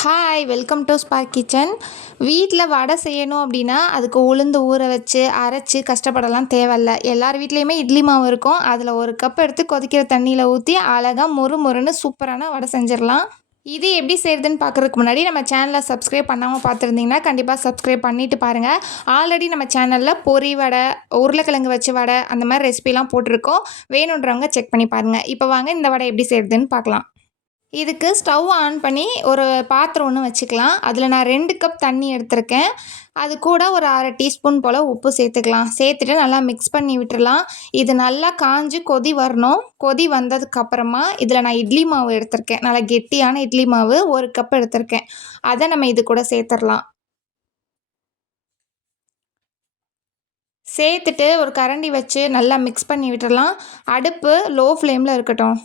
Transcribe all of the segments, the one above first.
Hi welcome to spark kitchen. வீட்டில் வடை செய்யணும் அப்படின்னா அதுக்கு உளுந்து ஊற வச்சு அரைச்சி கஷ்டப்படலாம் தேவையில்ல. எல்லார் வீட்லேயுமே இட்லி மாவு இருக்கும். அதில் ஒரு கப் எடுத்து கொதிக்கிற தண்ணியில் ஊற்றி அழகாக மொறு மொறுன்னு சூப்பரான வடை செஞ்சிடலாம். இது எப்படி செய்கிறதுன்னு பார்க்குறதுக்கு முன்னாடி நம்ம சேனலை சப்ஸ்கிரைப் பண்ணாமல் பார்த்துருந்தீங்கன்னா கண்டிப்பாக சப்ஸ்கிரைப் பண்ணிவிட்டு பாருங்கள். ஆல்ரெடி நம்ம சேனலில் பொரி வடை, உருளைக்கிழங்கு வச்ச வடை அந்த மாதிரி ரெசிபிலாம் போட்டிருக்கோம். வேணுன்றவங்க செக் பண்ணி பாருங்கள். இப்போ வாங்க இந்த வடை எப்படி செய்கிறதுன்னு பார்க்கலாம். இதுக்கு ஸ்டவ் ஆன் பண்ணி ஒரு பாத்திரம் ஒன்று வச்சுக்கலாம். அதில் நான் 2 கப் தண்ணி எடுத்திருக்கேன். அது கூட ஒரு 1/2 டீஸ்பூன் போல் உப்பு சேர்த்துக்கலாம். சேர்த்துட்டு நல்லா மிக்ஸ் பண்ணி விட்டுறலாம். இது நல்லா காஞ்சு கொதி வரணும். கொதி வந்ததுக்கப்புறமா இதில் நான் இட்லி மாவு எடுத்திருக்கேன். நல்லா கெட்டியான இட்லி மாவு 1 கப் எடுத்திருக்கேன். அதை நம்ம இது கூட சேர்த்துடலாம். சேர்த்துட்டு ஒரு கரண்டி வச்சு நல்லா மிக்ஸ் பண்ணி விட்டுறலாம். அடுப்பு லோ ஃப்ளேமில் இருக்கட்டும்.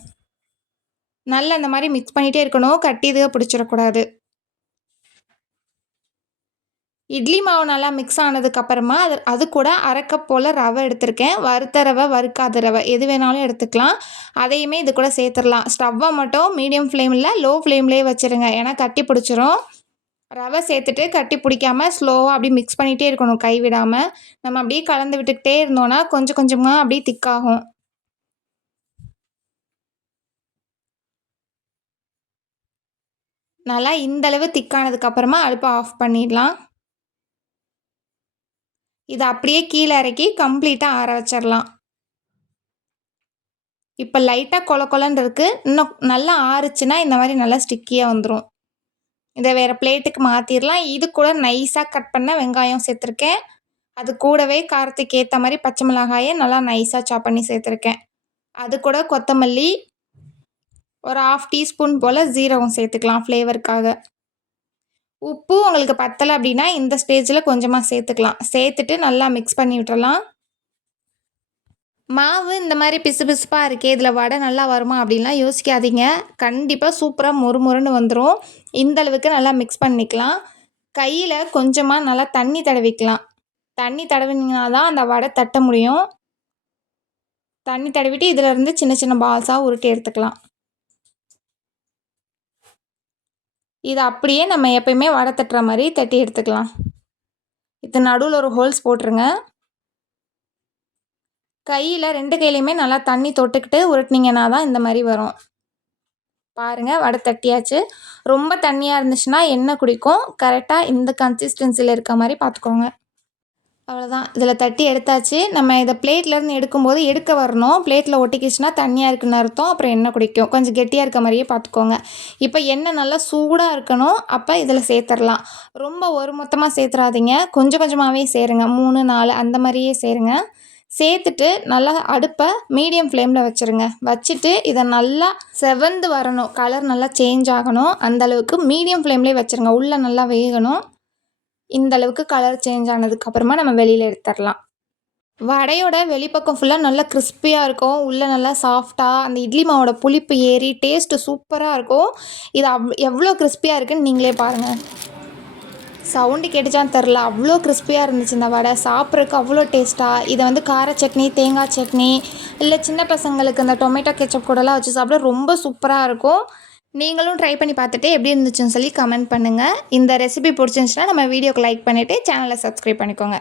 நல்லா இந்த மாதிரி மிக்ஸ் பண்ணிகிட்டே இருக்கணும். கட்டி இதுக பிடிச்சிடக்கூடாது. இட்லி மாவு நல்லா மிக்ஸ் ஆனதுக்கப்புறமா அது கூட 1/2 கப் போல் ரவை எடுத்திருக்கேன். வறுத்த ரவை, வறுக்காத ரவை எது வேணாலும் எடுத்துக்கலாம். அதையுமே இது கூட சேர்த்துடலாம். ஸ்டவ்வை மட்டும் மீடியம் ஃப்ளேமில் லோ ஃப்ளேம்லேயே வச்சுருங்க, ஏன்னா கட்டி பிடிச்சிரும். ரவை சேர்த்துட்டு கட்டி பிடிக்காமல் ஸ்லோவாக அப்படியே மிக்ஸ் பண்ணிகிட்டே இருக்கணும் கைவிடாமல். நம்ம அப்படியே கலந்து விட்டுக்கிட்டே இருந்தோன்னா கொஞ்சம் கொஞ்சமாக அப்படியே திக்காகும். நல்லா இந்தளவு திக்கானதுக்கப்புறமா அடுப்பை ஆஃப் பண்ணிடலாம். இதை அப்படியே கீழே இறக்கி கம்ப்ளீட்டாக ஆற வச்சிடலாம். இப்போ லைட்டாக கொல கொலன்னு இருக்குது. இன்னும் நல்லா ஆறுச்சுன்னா இந்த மாதிரி நல்லா ஸ்டிக்கியாக வந்துடும். இதை வேறு பிளேட்டுக்கு மாற்றிடலாம். இது கூட நைஸாக கட் பண்ண வெங்காயம் சேர்த்துருக்கேன். அது கூடவே காரத்துக்கு ஏற்ற மாதிரி பச்சை மிளகாயை நல்லா நைஸாக சாப் பண்ணி சேர்த்துருக்கேன். அது கூட கொத்தமல்லி, ஒரு 1/2 டீஸ்பூன் போல் ஜீரகம் சேர்த்துக்கலாம் ஃப்ளேவருக்காக. உப்பு உங்களுக்கு பத்தலை அப்படின்னா இந்த ஸ்டேஜில் கொஞ்சமாக சேர்த்துக்கலாம். சேர்த்துட்டு நல்லா மிக்ஸ் பண்ணி விட்டுறலாம். மாவு இந்த மாதிரி பிசு பிசுப்பாக இருக்கே, இதில் வடை நல்லா வருமா அப்படின்லாம் யோசிக்காதீங்க. கண்டிப்பாக சூப்பராக மொறு மொறுன்னு வந்துடும். இந்தளவுக்கு நல்லா மிக்ஸ் பண்ணிக்கலாம். கையில் கொஞ்சமாக நல்லா தண்ணி தடவிக்கலாம். தண்ணி தடவினீங்கன்னா தான் அந்த வடை தட்ட முடியும். தண்ணி தடவிட்டு இதிலேருந்து சின்ன சின்ன பால்ஸாக உருட்டி எடுத்துக்கலாம். இதை அப்படியே நம்ம எப்பயுமே வடை தட்டுற மாதிரி தட்டி எடுத்துக்கலாம். இது நடுவில் ஒரு ஹோல்ஸ் போட்டுருங்க. கையில் 2 கையிலையுமே நல்லா தண்ணி தொட்டுக்கிட்டு உருட்டினீங்கன்னா தான் இந்த மாதிரி வரும். பாருங்கள், வடை தட்டியாச்சு. ரொம்ப தண்ணியாக இருந்துச்சுன்னா எண்ணெய் குடிக்கும். கரெக்டாக இந்த கன்சிஸ்டன்சியில் இருக்க மாதிரி பார்த்துக்கோங்க. அவ்வளோதான், இதில் தட்டி எடுத்தாச்சு. நம்ம இதை பிளேட்லேருந்து எடுக்கும்போது எடுக்க வரணும். பிளேட்டில் ஒட்டிக்கிச்சுன்னா தண்ணியாக இருக்குன்னு அர்த்தம். அப்புறம் எண்ணெய் குடிக்கும். கொஞ்சம் கெட்டியாக இருக்க மாதிரியே பார்த்துக்கோங்க. இப்போ எண்ணெய் நல்லா சூடாக இருக்கணும். அப்போ இதில் சேர்த்துடலாம். ரொம்ப ஒரு மொத்தமாக சேர்த்துறாதீங்க. கொஞ்சம் கொஞ்சமாகவே சேருங்க. 3, 4 அந்த மாதிரியே சேருங்க. சேர்த்துட்டு நல்லா அடுப்பை மீடியம் ஃப்ளேமில் வச்சுருங்க. வச்சுட்டு இதை நல்லா செவந்து வரணும். கலர் நல்லா சேஞ்ச் ஆகணும். அந்தளவுக்கு மீடியம் ஃப்ளேம்லேயே வச்சுருங்க. உள்ளே நல்லா வேகணும். இந்தளவுக்கு கலர் சேஞ்ச் ஆனதுக்கப்புறமா நம்ம வெளியில் எடுத்துடலாம். வடையோட வெளிப்பக்கம் ஃபுல்லாக நல்லா கிறிஸ்பியாக இருக்கும். உள்ளே நல்லா சாஃப்டாக அந்த இட்லி மாவோட புளிப்பு ஏறி டேஸ்ட்டு சூப்பராக இருக்கும். இது எவ்வளோ கிறிஸ்பியாக இருக்குதுன்னு நீங்களே பாருங்கள். சவுண்டு கேட்டுச்சான்னு தெரில, அவ்வளோ கிறிஸ்பியாக இருந்துச்சு இந்த வடை. சாப்பிட்றதுக்கு அவ்வளோ டேஸ்ட்டாக. இதை கார சட்னி, தேங்காய் சட்னி, இல்லை சின்ன பசங்களுக்கு இந்த டொமேட்டோ கெச்சப் கூடலாம் வச்சு சாப்பிட ரொம்ப சூப்பராக இருக்கும். நீங்களும் ட்ரை பண்ணி பார்த்துட்டு எப்படி இருந்துச்சுன்னு சொல்லி கமெண்ட் பண்ணுங்கள். இந்த ரெசிபி பிடிச்சிருந்துச்சுன்னா நம்ம வீடியோக்கு லைக் பண்ணிவிட்டு சேனலை சப்ஸ்கிரைப் பண்ணிக்கோங்க.